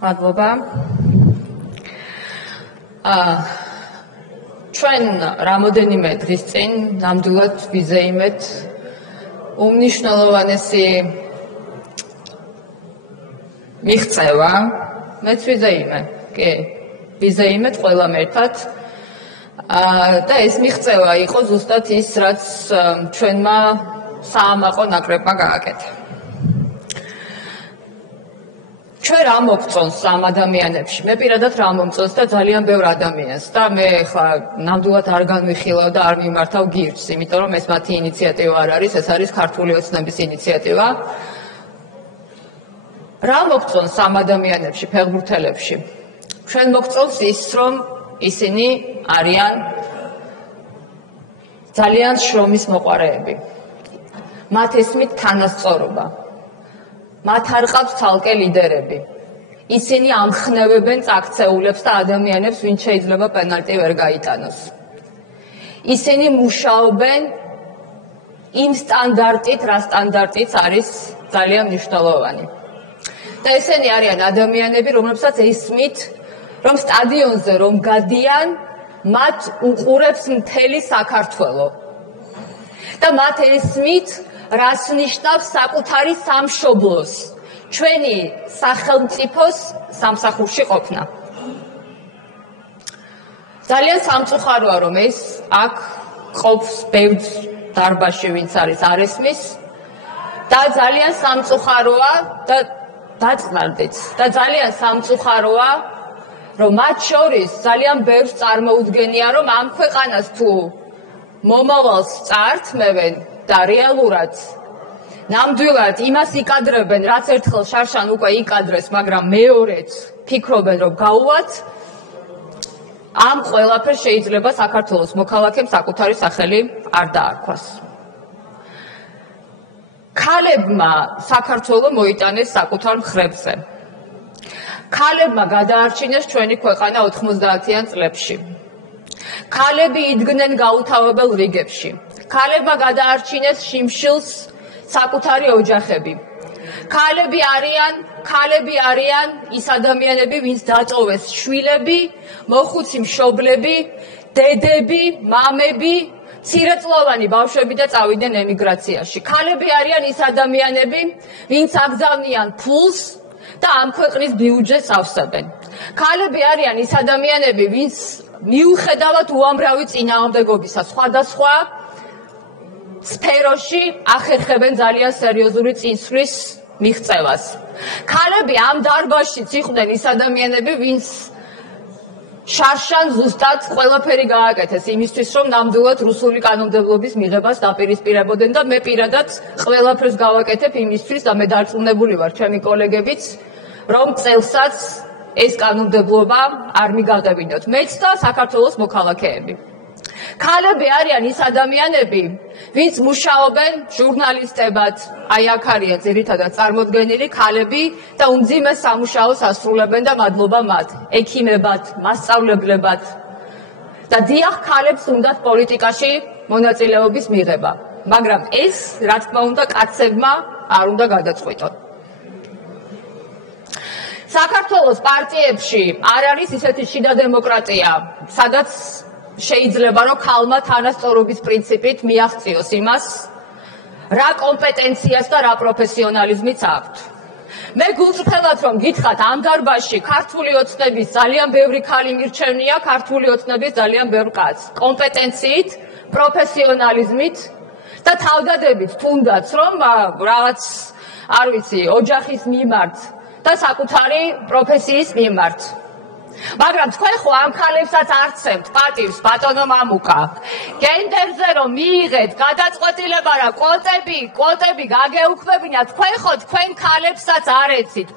მადლობა. ჩვენ რამოდენიმე დღის წინ ნამდვილად ვიზეიმეთ უმნიშვნელოვანესი მიღწევა, მეც ვიზეიმე, კი, ვიზეიმეთ ყველამ ერთად. და ეს მიღწევა იყო ზუსტად ის, რაც ჩვენმა საამაყო ნაკრებმა გააკეთა. ჩვენ რა მოგწონს ამ ადამიანებში? მე პირადად რა მომწონს და ძალიან ბევრ ადამიანს და მე ხა ნამდვილად არ განვიხილავ და არ მიმართავ გირჩს, იმიტომ რომ ეს მათი ინიციატივა არ არის, ეს არის ქართული ოცნების ინიციატივა. რა მოგწონს ამ ადამიანებში, ფეხბურთელებში? ჩვენ მოგწონს ის, რომ ისინი არიან ძალიან შრომის მოყვარეები. მათ ესმით თანასწორობა. მათ არ ყავს ცალკე ლიდერები. ისინი ამხნევებენ წაქცეულებს და ადამიანებს, ვინც შეიძლება პენალტი ვერ გაიტანოს. ისინი მუშაობენ იმ სტანდარტით, რა სტანდარტიც არის ძალიან მნიშვნელოვანი. და ესენი არიან ადამიანები, რომლებსაც ესმით, რომ სტადიონზე რომ გადიან, მათ უყურებს მთელი საქართველო. და მათ ესმით, რას ნიშნავს საკუთარი სამშობლოს, ჩვენი სახელმწიფოს სამსახურში ყოფნა. ძალიან სამწუხაროა, რომ ეს აქ ყოფს ბევრ დარბაზში, ვინც არის არ ესმის და ძალიან სამწუხაროა და დაწყნარდით და ძალიან სამწუხაროა, რომ მათ შორის ძალიან ბევრს წარმოუდგენია, რომ ამ ქვეყანას თუ მომავალს წაართმევენ და რეალურად ნამდვილად იმას იკადრებენ, რაც ერთხელ შარშან უკვე იკადრეს, მაგრამ მეორეც ფიქრობენ, რომ გაუვათ, ამ ყველაფერს შეიძლება საქართველოს მოქალაქემ საკუთარი სახელი არ დაარქვას. ქალებმა საქართველო მოიტანეს საკუთარ მხრებზე. ქალებმა გადაარჩინეს ჩვენი ქვეყანა 90-იან წლებში. ქალები იდგნენ გაუთავებელ რიგებში. ქალებმა გადაარჩინეს შიმშილს საკუთარი ოჯახები. ქალები არიან ის ადამიანები, ვინც დატოვეს შვილები, მოხუცი მშობლები, დედები, მამები, მცირეწლოვანი ბავშვები და წავიდნენ ემიგრაციაში. ქალები არიან ის ადამიანები, ვინც აგზავნიან ფულს და ამ ქვეყნის ბიუჯეტს ავსებენ. ქალები არიან ის ადამიანები, ვინც მიუხედავად უამრავი წინააღმდეგობისა სხვადასხვა სფეროში ახერხებენ ძალიან სერიოზული წინსვლის მიღწევას. ქალები ამ დარბაზშიც იყვნენ ის ადამიანები, ვინც შარშან ზუსტად ყველაფერი გააკეთეს იმისთვის, რომ ნამდვილად რუსული კანონმდებლობის მიღებას დაპირისპირებოდნენ და მე პირადად ყველაფერს გავაკეთებ იმისთვის და მე დარწმუნებული ვარ ჩემი კოლეგებიც, რომ წელსაც ეს კანონმდებლობა არ მიგაღებინოთ მეც და საქართველოს მოქალაქეები. ქალები არიან ის ადამიანები, ვინც მუშაობენ ჟურნალისტებად, აი აქ არიან ძირითადად წარმოდგენილი ქალები და უმძიმეს სამუშაოს ასრულებენ და მადლობა მათ, ექიმებად, მასწავლებლებად. და დიახ, ქალებს უნდათ პოლიტიკაში მონაწილეობის მიღება, მაგრამ ეს, რა თქმა უნდა, კაცებმა არ უნდა გადაწყვიტონ. საქართველოს პარტიებში არ არის ისეთი შიდა დემოკრატია, სადაც შეიძლება რომ ქალმა თანასწორობის პრინციპით მიაღწიოს იმას, რა კომპეტენციას და რა პროფესიონალიზმიც აქვთ. მე გულწრფელად რომ გითხრათ, ამ დარბაზში ქართული ოცნების ძალიან ბევრი ქალი მირჩევნია, ქართული ოცნების ძალიან ბევრ კაცს. კომპეტენციით, პროფესიონალიზმით და თავდადებით თუნდაც რომ რაღაც არ ვიცი, ოჯახის მიმართ და საკუთარი პროფესიის მიმართ. მაგრამ თქვენ ხო ამ ქალებსაც არცემთ პატივს, ბატონო მამუკა. გენდერზე რომ მიიღეთ გადაწყვეტილება რა კვოტები გაგეუქმებინათ, თქვენ ხო თქვენ ქალებსაც არ ეცით.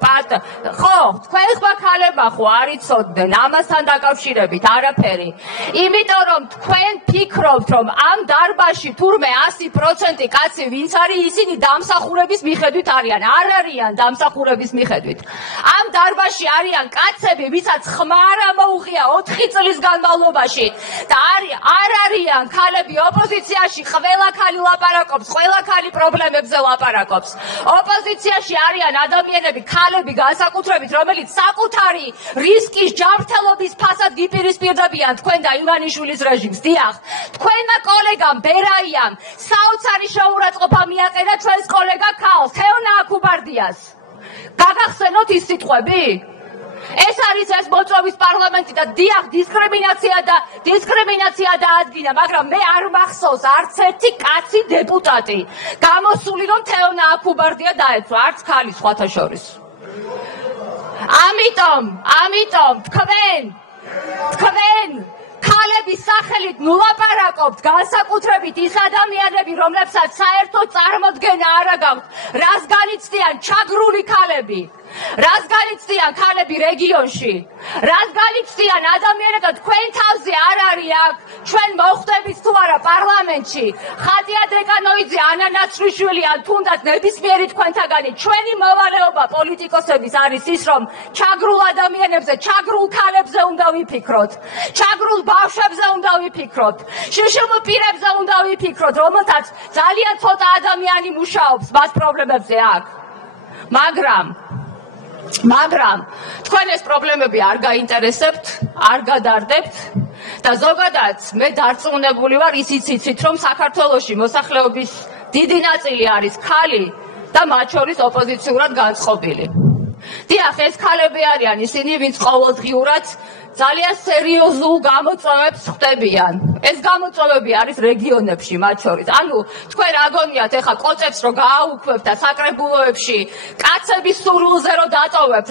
ხო, თქვენ ხმა ქალებმა ხო არ იცოდნენ ამასთან დაკავშირებით არაფერი. იმიტომ რომ თქვენ ფიქრობთ, რომ ამ დარბაზში თურმე 100% კაცი ვინც არის, ისინი დამსახურების მიხედვით არიან. არ არიან დამსახურების მიხედვით. ამ დარბაზში არიან კაცები, ვისაც ხმა არ ამოუღია 4 წლის განმავლობაში და არ არიან ქალები ოპოზიციაში, ყველა ქალი ლაპარაკობს, ყველა ქალი პრობლემებზე ლაპარაკობს. ოპოზიციაში არიან ადამიანები, ქალები განსაკუთრებით, რომელიც საკუთარი რისკის ჯანმრთელობის ფასად გიპირისპირდებიან თქვენ და ივანიშვილის რეჟიმს. დიახ, თქვენმა კოლეგამ ბერაიამ საოცარი შეურაცხყოფა მიაყენა ჩვენს კოლეგა ქალს, თეონა აქუბარდიას. გაგახსენოთ ის სიტყვები? ეს არის ეს მოწვევის პარლამენტი და დიახ, დისკრიმინაცია დაადგინა, მაგრამ მე არ მახსოვს არც ერთი კაცი დეპუტატი გამოსული, რომ თეონა აქუბარდია დაეცვა, არც ქალი სხვათა შორის. ამიტომ თქვენ ქალების სახელით ნუ ლაპარაკობთ, განსაკუთრებით ის ადამიანები, რომლებსაც საერთოდ წარმოდგენა არ აქვთ, რას განიცდიან ჩაგრული ქალები, რას განიცდიან ქალები რეგიონში, რას განიცდიან ადამიანები, თქვენ თავზე არ არის აქ ჩვენ მოხვდებით თუ არა პარლამენტში, ხატია დეკანოიძე, ანა ნაცრიშვილი ან თუნდაც ნებისმიერი თქვენთაგანი, ჩვენი მოვალეობა პოლიტიკოსების არის ის, რომ ჩაგრულ ადამიანებზე, ჩაგრულ ქალებზე უნდა ვიფიქროთ, ჩაგრულ ბავშვებზე უნდა ვიფიქროთ, შიშუმ პირებზე უნდა ვიფიქროთ, რომელთაც ძალიან ცოტა ადამიანი მუშაობს მას პრობლემებზე აქ. მაგრამ თქვენ ეს პრობლემები არ გაინტერესებთ, არ გადარდებთ და ზოგადად მე დარწმუნებული ვარ ისიც იცით, რომ საქართველოში მოსახლეობის დიდი ნაწილი არის ქალი და მათ შორის ოპოზიციურად განწყობილი. დიახ, ეს ქალები არიან ისინი, ვინც ყოველდღიურად ძალიან სერიოზულ გამოწვევებს ხვდებიან. ეს გამოწვევები არის რეგიონებში მათ შორის. ანუ თქვენ რა გონიათ ეხა კოწებს რო გააუქმებთ და საკრებულოებში კაცების სურვილზე რო დატოვებთ,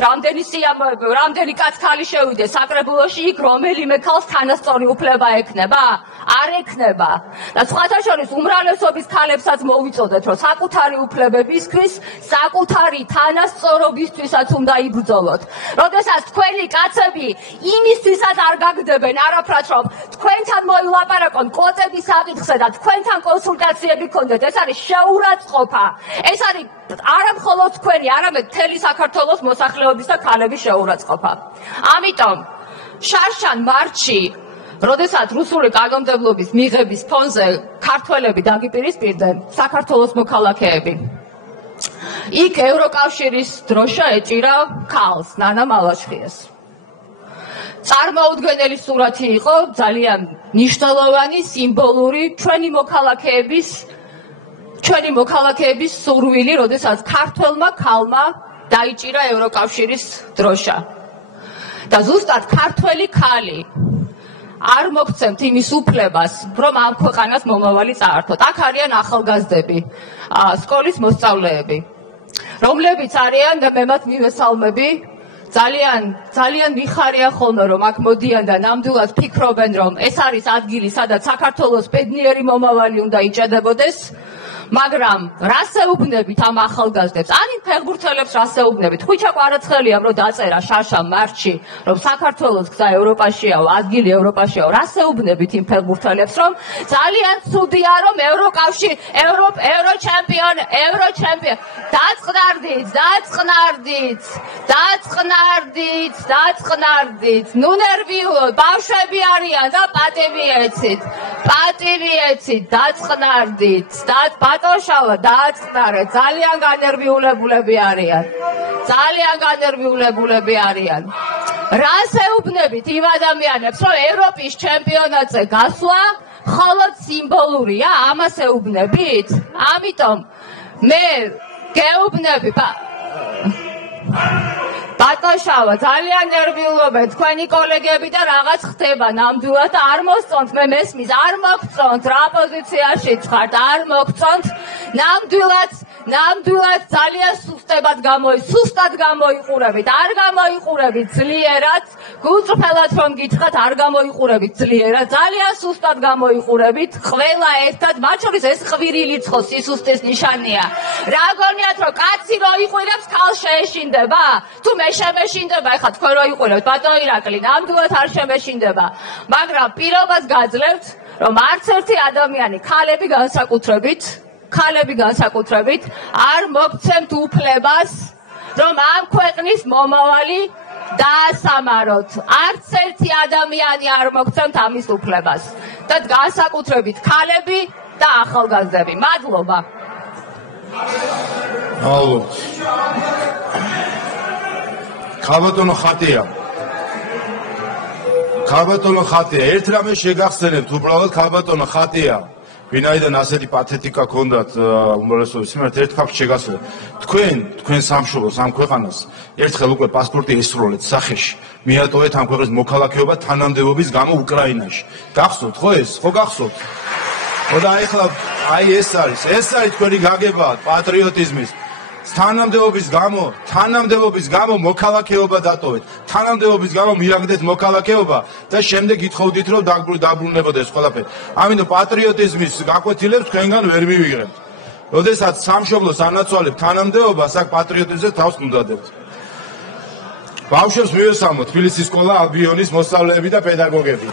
რამდენი კაც ქალი შევიდეს საკრებულოში, იქ რომელიმე ქალს თანასწორი უფლება ექნება? არ ექნება. და სხვათა შორის უმრავლესობის ქალებსაც მოვიწოდეთ, რომ საკუთარი უფლებებისთვის, საკუთარი თანასწორობისთვისაც უნდა იბრძოლოთ. როდესაც თქვენი კაცები იმისთვისაც არ გაგდებენ არაფრად, რომ თქვენთან მოილაპარაკონ კოტების საკითხზე და თქვენთან კონსულტაციები გქონდეთ, ეს არის შეურაცხყოფა. ეს არის არა მხოლოდ თქვენი, არამედ მთელი საქართველოს მოსახლეობის და ქალების შეურაცხყოფა. ამიტომ შარშან მარტში, როდესაც რუსული კანონმდებლობის მიღების ფონზე ქართველები დაგიპირისპირდნენ, საქართველოს მოქალაქეები, იქ ევროკავშირის დროშა ეჭირა ქალს, ნანა მალაშხიას. წარმოუდგენელი სურათი იყო, ძალიან მნიშვნელოვანი, სიმბოლური, ჩვენი მოქალაქეების სურვილი, როდესაც ქართველმა ქალმა დაიჭირა ევროკავშირის დროშა. და ზუსტად ქართველი ქალი არ მოგცემთ იმის უფლებას, რომ ამ ქვეყანას მომავალი წაართოთ. აქ არიან ახალგაზრდები, სკოლის მოსწავლეები, რომლებიც არიან და მე მათ მივესალმები. ძალიან მიხარია ხოლმე, რომ აქ მოდიან და ნამდვილად ფიქრობენ, რომ ეს არის ადგილი, სადაც საქართველოს ბედნიერი მომავალი უნდა იჭედებოდეს. მაგრამ რას ეუბნებით ამ ახალგაზრდებს? არის ფეხბურთელებს რას ეუბნებით? ხვიჩა კვარაცხელიამ რო დაწერა შარშან მარტში, რომ საქართველოს გზა ევროპაშიაო, ადგილი ევროპაშიაო, რას ეუბნებით იმ ფეხბურთელებს, რომ ძალიან ცუდია, რომ ევროჩემპიონ დაწყნარდით, ნუ ნერვიულოთ, ბავშვები არიან და პატივი ეცით, დაწყნარდით, ბატონშავა დააწყნარეთ, ძალიან განერვიულებულები არიან. რას ეუბნებით იმ ადამიანებს, რომ ევროპის ჩემპიონატზე გასვლა მხოლოდ სიმბოლურია, ამას ეუბნებით? ამიტომ მე გეუბნები ბატონშავა, ძალიან ნერვიულობენ თქვენი კოლეგები და რაღაც ხდება ნამდვილად არ მოსწონთ, მე მესმის, არ მოგწონთ, რა პოზიციაში ხართ, არ მოგწონთ, ნამდვილად ძალიან სუსტად გამოიყურებით, არ გამოიყურებით ძლიერად, გულწრფელად რომ გითხრათ, არ გამოიყურებით ძლიერად, ძალიან სუსტად გამოიყურებით, ყველა ერთად, მათ შორის ეს ყვირილიც ხო სისუსტის ნიშანია. რა გონიათ, რომ კაცი რო იყურებს, ქალს შეეშინდება? თუ მე შემეშინდება, ეხლა თქვენ რო იყურებთ, ბატონო ირაკლი, ნამდვილად არ შემეშინდება, მაგრამ პირობას გაძლევთ, რომ არც ერთი ადამიანი, ქალები განსაკუთრებით, არ მოგცემთ უფლებას, რომ ამ ქვეყნის მომავალი დაასამაროთ. არც ერთი ადამიანი არ მოგცემთ ამის უფლებას. და განსაკუთრებით ქალები და ახალგაზრდები. მადლობა. ალო. ქალბატონო ხატია. ქალბატონო ხატია. ერთ რამე შეგახსენებთ, უბრალოდ ქალბატონო ხატია. ვინაიდან ასეთი პათეტიკა გქონდათ უმრავლესობის მიმართ, ერთ ფაქტს შეგახსენებთ. თქვენ სამშობლოს ამ ქვეყანას ერთხელ უკვე პასპორტი ესროლეთ სახეში. მიატოვეთ ამ ქვეყნის მოქალაქეობა თანამდებობის გამო უკრაინაში. გახსოვთ ხო ეს? ხო გახსოვთ? ხო და ეხლა აი ეს არის თქვენი გაგება პატრიოტიზმის. თანამდებობის გამო მოქალაქეობა დატოვეთ. თანამდებობის გამო მიაგდეთ მოქალაქეობა და შემდეგ ითხოვდით რომ დაბრუნებოდეს ყველაფერი. ამიტომ პატრიოტიზმის გაკვეთილებს თქვენგან ვერ მივიღებთ. როდესაც სამშობლოს ანაცვალებთ თანამდებობას, აქ პატრიოტიზმზე თავს უნდადებთ. ბავშვებს მივესალმოთ თბილისის სკოლა ალბიონის მოსწავლეები და პედაგოგები.